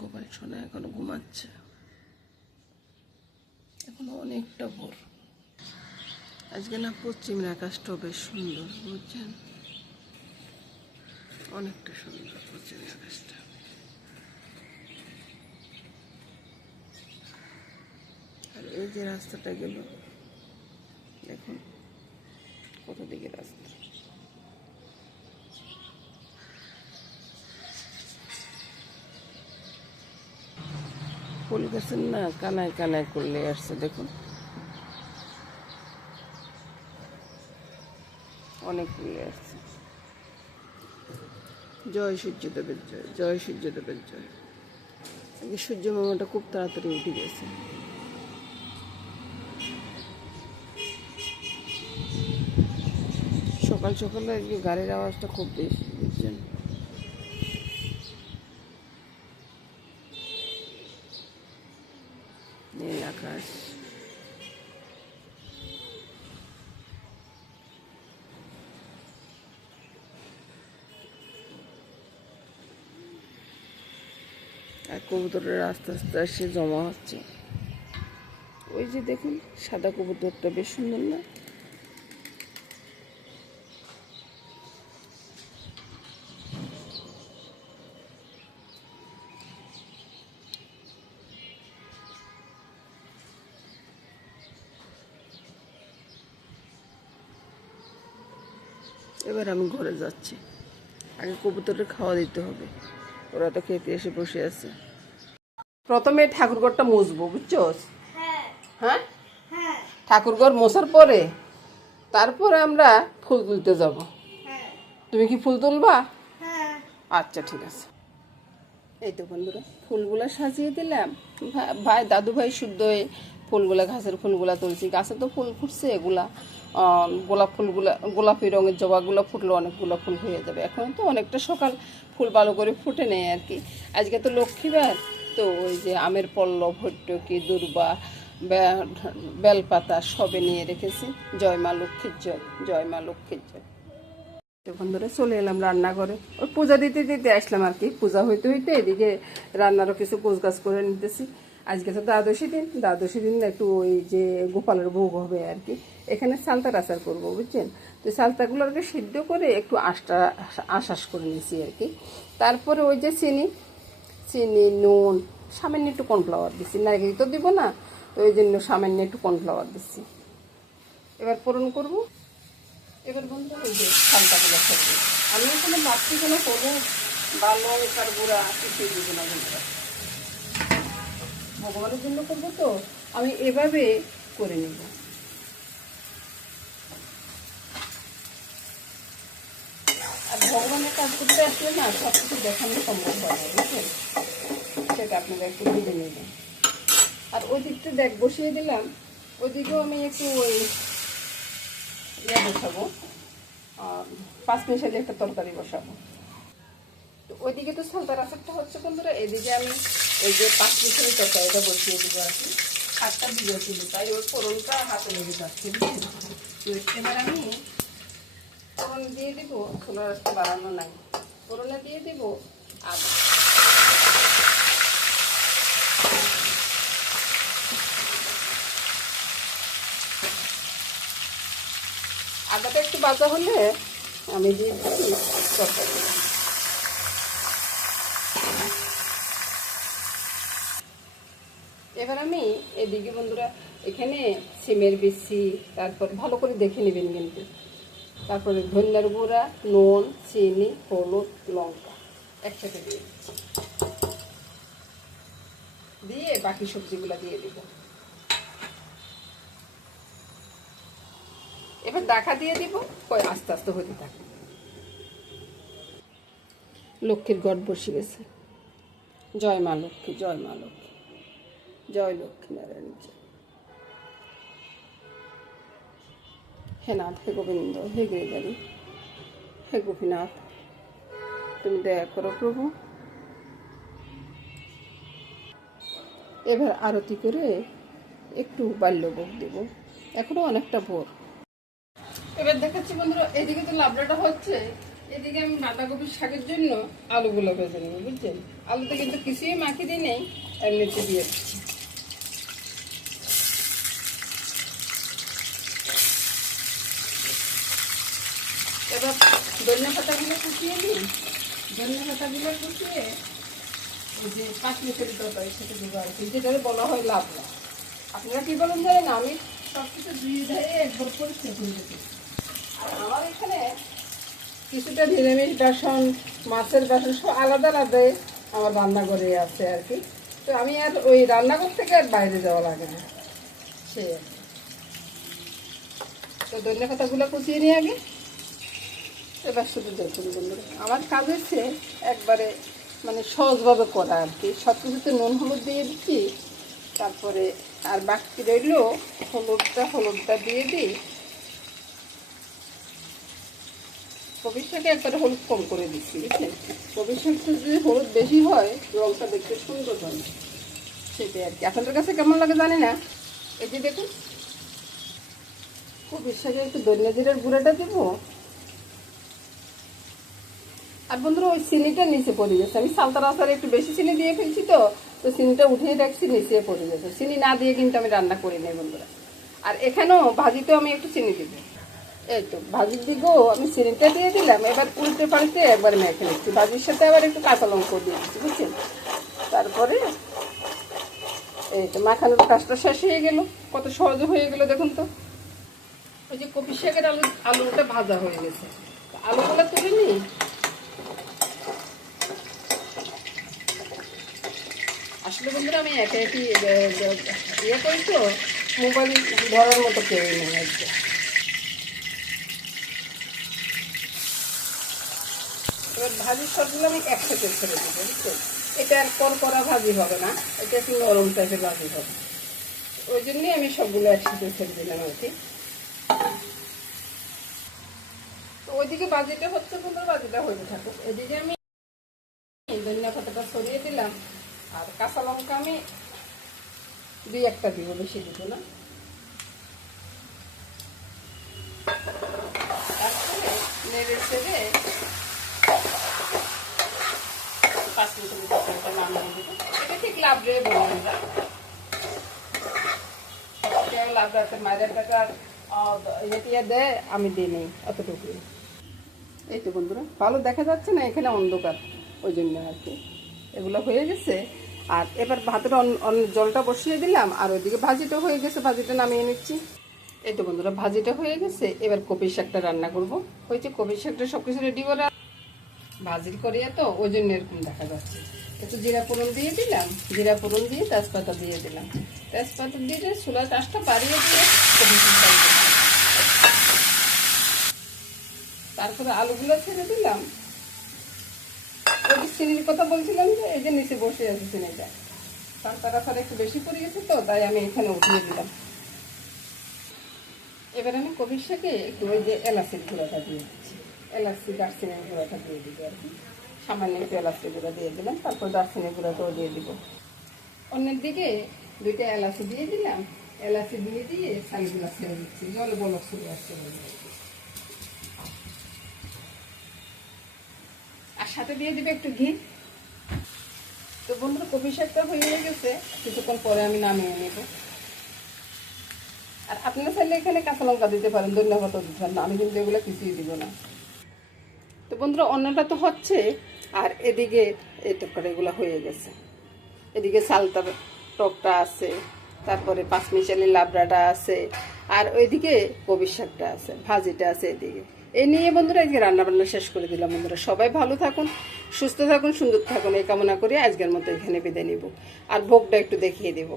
গোপাল সোনা এখনো ঘুমাচ্ছে, এখনো অনেকটা ভোর। আজকে না পশ্চিমের আকাশটাও বেশ সুন্দর, বুঝছেন, অনেকটা সুন্দর পশ্চিমের আকাশটা। আর এই যে রাস্তাটা গেল, দেখুন কত দিকে রাস্তা। ফুল গাছের না কানায় কানায় করলে আসছে, দেখুন অনেক ফুলে আসছে। জয় সূর্যদেবের জয়, জয় সূর্যদেবের জয়। আগে সূর্য মামাটা খুব তাড়াতাড়ি উঠে গেছে। সকাল সকালে আজকে গাড়ির আওয়াজটা খুব বেশি, বুঝছেন। নীল আকাশ, আর কবুতরের আস্তে আস্তে এসে জমা হচ্ছে। ওই যে দেখুন সাদা কবুতরটা বেশ সুন্দর না? এবার আমি ঘরে যাচ্ছি, আগে কবুতরের খাওয়া দিতে হবে, ওরা তো খেতে এসে বসে আছে। প্রথমে ঠাকুরঘরটা মুছবো, বুঝছোস? হ্যাঁ, ঠাকুরঘর মোছার পরে তারপরে আমরা ফুল তুলতে যাব। তুমি কি ফুল তুলবা? আচ্ছা ঠিক আছে। এই তো বন্ধুরা, ফুলগুলা সাজিয়ে দিলাম। ভাই দাদু ভাই শুদ্ধ হয়ে ফুলগুলা, ঘাসের ফুলগুলা তুলছি। গাছে তো ফুল ফুটছে, এগুলা গোলাপ ফুলগুলা, গোলাপি রঙের জবাগুলো ফুটলো, অনেকগুলো ফুল হয়ে যাবে। এখন তো অনেকটা সকাল, ফুল ভালো করে ফুটে নেয় আর কি। আজকে তো লক্ষ্মীবার, তো ওই যে আমের পল্লব, ভর্তুকি, দূর্বা, বেলপাতা সবে নিয়ে রেখেছি। জয় মা লক্ষ্মীর জয়, জয় মা লক্ষ্মীর জয়। তখন ধরে চলে এলাম রান্নাঘরে, ওই পূজা দিতে দিতে আসলাম আর কি। পূজা হইতে হইতে এদিকে রান্নারও কিছু গোছগাছ করে নিতেছি। আজকে তো দ্বাদশী দিন, দ্বাদশী দিন একটু ওই যে গোপালের ভোগ হবে আর কি। এখানে সালতার আচার করবো, বুঝছেন। তো সালতাগুলোকে সিদ্ধ করে একটু আশাস করে নিয়েছি আর কি। তারপরে ওই যে চিনি, নুন, সামান্য একটু কর্নফ্লাওয়ার দিচ্ছি, নারকেল তো দিব না, তো ওই জন্য সামান্য একটু কর্নফ্লাওয়ার দিচ্ছি। এবার পূরণ করবো। এবার বন্ধু ওই যে সালটাগুলো থাকবে। আমি এখানে বাড়তি কোনো হলুদ বা লঙ্কার গুঁড়া কিছুই দিব না বন্ধুরা, ভগবানের জন্য করবো তো আমি এভাবে করে নেব। আর ভগবানের কাজ করতে আসলে না সব কিছু দেখানো সম্ভব হয় না, বুঝলেন, সেটা আপনারা একটু বুঝে নেবেন। আর ওই দিকটা বসিয়ে দিলাম, ওইদিকেও আমি একটু ওই বসাবো, পাঁচমিশালি একটা তরকারি বসাবো। তো ওইদিকে তো সালতার আচারটা হচ্ছে বন্ধুরা, এদিকে আমি ওই যে পাঁচমিশালি তরকারিটা বসিয়ে দেবো আর কি। শাকটা ভিজে ছিল, তাই ওর ফোড়নটা হাতে লেগে যাচ্ছে, বুঝছেন। তো এবার আমি ফোড়ন দিয়ে দিব, ছোলা রাস্তা বাড়ানো নাই, ফোড়নে দিয়ে দিব আদা। আদাটা একটু ভাজা হলে আমি দিয়ে দিচ্ছি তরকারি। এবার আমি এদিকে বন্ধুরা এখানে সিমের বিচি, তারপর ভালো করে দেখে নেবেন কিন্তু, তারপরে ধনিয়ার গুঁড়া, নুন, চিনি, হলুদ, লঙ্কা একসাথে দিয়ে দিচ্ছি, দিয়ে বাকি সবজিগুলো দিয়ে দিব। এবার ঢাকা দিয়ে দিব, কই আস্তে আস্তে হতে থাকে। লক্ষ্মীর ঘট বসে গেছে। জয় মা লক্ষ্মী, জয় মা লক্ষ্মী, জয় লক্ষ্মী নারায়ণ জয়। হে নাথ, হে গোবিন্দ, হে গিরিধারী, হে গোপীনাথ, তুমি দয়া করো প্রভু। এবার আরতি করে একটু বাল্যভোগ দেব, এখনো অনেকটা ভোর। এবার দেখাচ্ছি বন্ধুরা, এদিকে তো লাবড়াটা হচ্ছে, এদিকে আমি বাঁধাকপির শাকের জন্য আলুগুলো ভেজে নেবো, বুঝছেন? আলুতে কিন্তু কিছুই মাখি দিই নেই, এমনিতে দিয়ে দিচ্ছি। এবার ধনিয়া পাতাগুলো কুচিয়ে নিই। ধনিয়া পাতাগুলো কুচিয়ে ওই যে পাঁচমিশালি তরকারির সাথে দেবো আর কি, যেটা বলা হয় লাবড়া। আপনারা কি বলেন জানেন না, আমি সব কিছু ধুয়ে ধুয়ে একবার পরিষ্কার করে দিতে। আর আমার এখানে কিছুটা নিরামিষ বাসন, মাছের বাসন সব আলাদা আলাদাই আমার রান্নাঘরে আছে আর কি। তো আমি আর ওই রান্নাঘর থেকে আর বাইরে যাওয়া লাগে না, সে আর কি। তো ধনিয়া পাতাগুলো কুচিয়ে নিয়ে আগে। এবার শুধু দেখুন বন্ধুরা, আমার কাজ হচ্ছে একবারে মানে সহজভাবে করা আর কি। সব কিছুতে নুন হলুদ দিয়ে দিচ্ছি, তারপরে আর বাকি রইল হলুদটা দিয়ে দিই। কবির শাকে একবারে হলুদ কম করে দিচ্ছি, বুঝছেন? কবির শাকটা যদি হলুদ বেশি হয় রঙটা দেখতে সুন্দর হয়, সেটাই আর কি। আপনাদের কাছে কেমন লাগে জানি না। এই যে দেখুন, কবির শাকে একটু ধনিয়া জিরার গুঁড়াটা দেবো। আর বন্ধুরা, ওই চিনিটা নিচে পড়ে গেছে। আমি সালতার আচারে একটু বেশি চিনি দিয়ে ফেলছি, তো চিনিটা উঠিয়ে রাখছি, নিচে পড়ে গেছে। চিনি না দিয়ে কিন্তু আমি রান্না করি নাই বন্ধুরা। আর এখানেও ভাজিতেও আমি একটু চিনি দিব। এই তো ভাজির দিকেও আমি চিনিটা দিয়ে দিলাম। এবার উল্টে পাল্টে একবার মেখে নিচ্ছি। ভাজির সাথে আবার একটু কাঁচা লঙ্কা দিয়ে দিচ্ছি, বুঝছেন? তারপরে এই তো মাখানোর কাজটা শেষ হয়ে গেল। কত সহজে হয়ে গেল দেখুন তো। ওই যে কপি শাকের আলুটা ভাজা হয়ে গেছে, আলুগুলো তুলে নিই। আসলে বন্ধুরা, আমি একা একই ইয়ে করি তো, মোবাইল ধরার মতো কেউই নেই আজকে। এবার ভাজির সবগুলো আমি একসাথে ছেড়ে দেবো, বুঝছেন? এটা আর করা ভাজি হবে না, এটা একটু নরম টাইপের ভাজি হবে। ওই জন্যই আমি সবগুলো একসাথে ছেড়ে দিলাম আর কি। তো ওইদিকে ভাজিটা হচ্ছে, বন্ধুরা ভাজিটা হয়ে থাকুক। এদিকে আমি ধনিয়া পাতাটা ছড়িয়ে দিলাম, আর কাঁচা লঙ্কা আমি 2-1টা দিব, বেশি দিব না। তারপরে নেড়ে চেড়ে 5 মিনিটের মতো নামিয়ে দেবো। এটা ঠিক লাবড়ে বলে আমরা, লাবড়াতে মায়ের টাকা ইয়ে দেয়, আমি দিই নেই অতটুকু। এই তো বন্ধুরা, ভালো দেখা যাচ্ছে না, এখানে অন্ধকার, ওই জন্য আর কি। এগুলো হয়ে গেছে। আর এবার ভাতের জলটা বসিয়ে দিলাম, আর ওইদিকে ভাজিটা হয়ে গেছে, ভাজিটা নামিয়ে নিচ্ছি। এই তো বন্ধুরা, ভাজিটা হয়ে গেছে। এবার কপির শাকটা রান্না করব। ওই যে কপির শাকটা সব কিছু রেডি করে ভাজির করিয়া, তো ওই জন্য এরকম দেখা যাচ্ছে। একটু জিরা ফোড়ন দিয়ে দিলাম, জিরা ফোড়ন দিয়ে তেজপাতা দিয়ে দিলাম। তেজপাতা দিয়ে চুলার আঁচটা বাড়িয়ে দিয়ে কপি শাক দিলাম। তারপরে আলুগুলো ছেড়ে দিলাম। ওই চিনির কথা বলছিলাম যে, এই যে নিচে বসে আছে চিনিটা, তার একটু বেশি পড়ে গেছে, তো তাই আমি এখানে উঠিয়ে দিলাম। এবার আমি কপির শাকে একটু ওই যে এলাচির গুঁড়াটা দিয়ে দিচ্ছি। এলাচি দারচিনির গুঁড়াটা দিয়ে দিব আর কি। সামান্য একটু এলাচির গুঁড়া দিয়ে দিলাম, তারপর দারচিনির গুঁড়াটাও দিয়ে দিব। অন্যের দিকে 2টা এলাচি দিয়ে দিলাম। এলাচি দিয়ে দিয়ে চালগুলা ছেড়ে দিচ্ছি, জল বলক চলে আসছে। আর সাথে দিয়ে দিবে একটু ঘি। তো বন্ধুরা, কপি শাকটা হয়ে গেছে, কিছুক্ষণ পরে আমি নামিয়ে নেব। আর আপনারা চাইলে এখানে কাঁচা লঙ্কা দিতে পারেন, ধন্যবাদ দিতে পারেন, আমি কিন্তু এগুলো কিছুই দিব না। তো বন্ধুরা, অন্যটা তো হচ্ছে, আর এদিকে এই তরকারি এগুলো হয়ে গেছে। এদিকে সালতার টকটা আছে, তারপরে 5 মিশালি লাবড়াটা আছে, আর ওইদিকে কবির শাকটা আছে, ভাজিটা আছে এদিকে। এই নিয়ে বন্ধুরা আজকে রান্নাবান্না শেষ করে দিলাম। বন্ধুরা সবাই ভালো থাকুন, সুস্থ থাকুন, সুন্দর থাকুন, এই কামনা করে আজকের মতো এখানে বিদায় নিব। আর ভোগটা একটু দেখিয়ে দেবো।